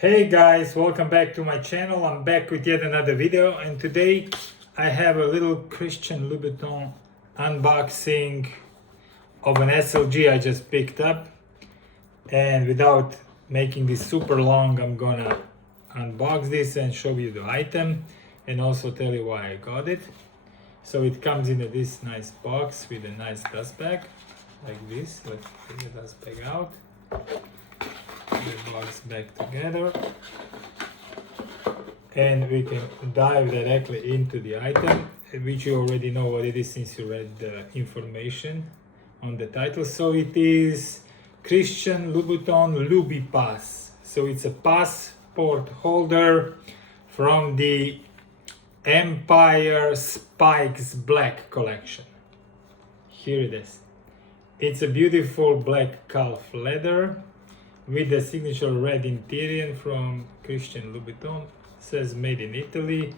Hey guys, welcome back to my channel. I'm back with yet another video, and today I have a little Christian Louboutin unboxing of an SLG I just picked up. And without making this super long, I'm gonna unbox this and show you the item and also tell you why I got it. So it comes in this nice box with a nice dust bag like this. Let's take the dust bag out. The box back together, and we can dive directly into the item, which you already know what it is since you read the information on the title. So it is Christian Louboutin Loubipass. So it's a passport holder from the Empire Spikes Black collection. Here it is. It's a beautiful black calf leather with the signature red interior from Christian Louboutin. It says made in Italy.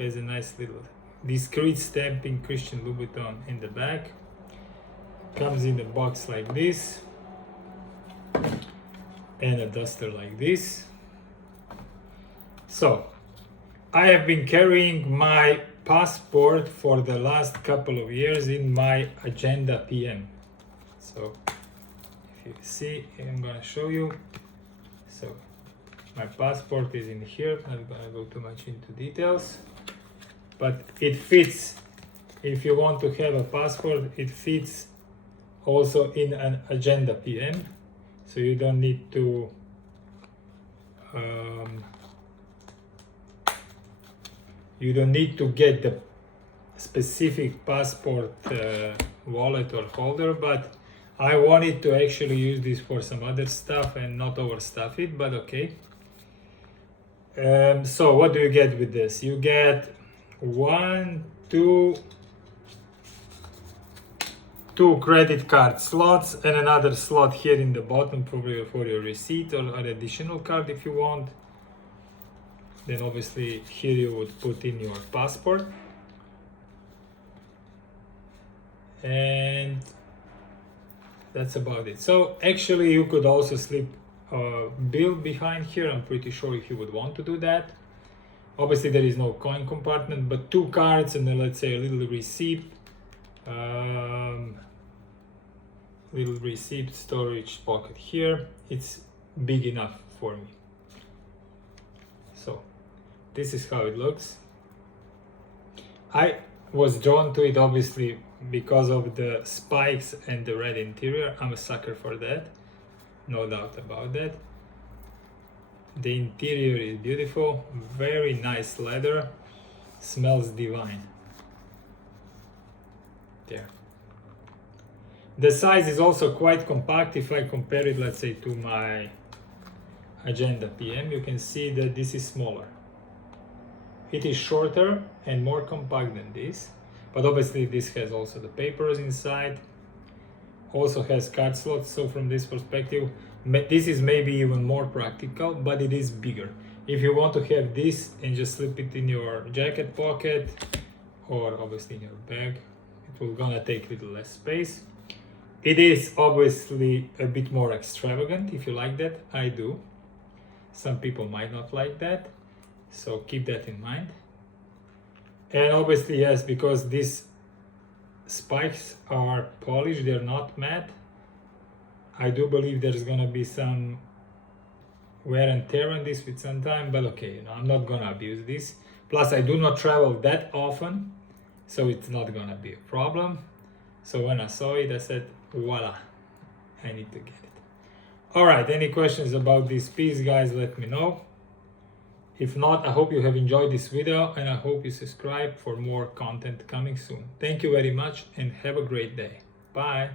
Has a nice little discreet stamping Christian Louboutin in the back. Comes in a box like this and a duster like this. So I have been carrying my passport for the last couple of years in my Agenda PM. So you see, I'm gonna show you. So my passport is in here. I'm not gonna go too much into details, but it fits. If you want to have a passport, it fits also in an Agenda PM, so you don't need to get the specific passport wallet or holder, but I wanted to actually use this for some other stuff and not overstuff it, but okay. So what do you get with this? You get two credit card slots and another slot here in the bottom, probably for your receipt or an additional card if you want. Then obviously here you would put in your passport. And that's about it. So actually you could also slip a bill behind here. I'm pretty sure if you would want to do that. Obviously there is no coin compartment, but two cards and then let's say a little receipt. Little receipt storage pocket here. It's big enough for me. So this is how it looks. I was drawn to it obviously because of the spikes and the red interior. I'm a sucker for that, no doubt about that. The interior is beautiful, very nice leather, smells divine. There. The size is also quite compact. If I compare it, let's say, to my Agenda PM, you can see that this is smaller. It is shorter and more compact than this. But obviously this has also the papers inside, also has card slots, so from this perspective, this is maybe even more practical, but it is bigger. If you want to have this and just slip it in your jacket pocket, or obviously in your bag, it will gonna take a little less space. It is obviously a bit more extravagant, if you like that. I do. Some people might not like that, so keep that in mind. And obviously, yes, because these spikes are polished, they're not matte. I do believe there's gonna be some wear and tear on this with some time, but okay, I'm not gonna abuse this. Plus, I do not travel that often, so it's not gonna be a problem. So when I saw it, I said, voila, I need to get it. All right, any questions about this piece, guys, let me know. If not, I hope you have enjoyed this video and I hope you subscribe for more content coming soon. Thank you very much and have a great day. Bye.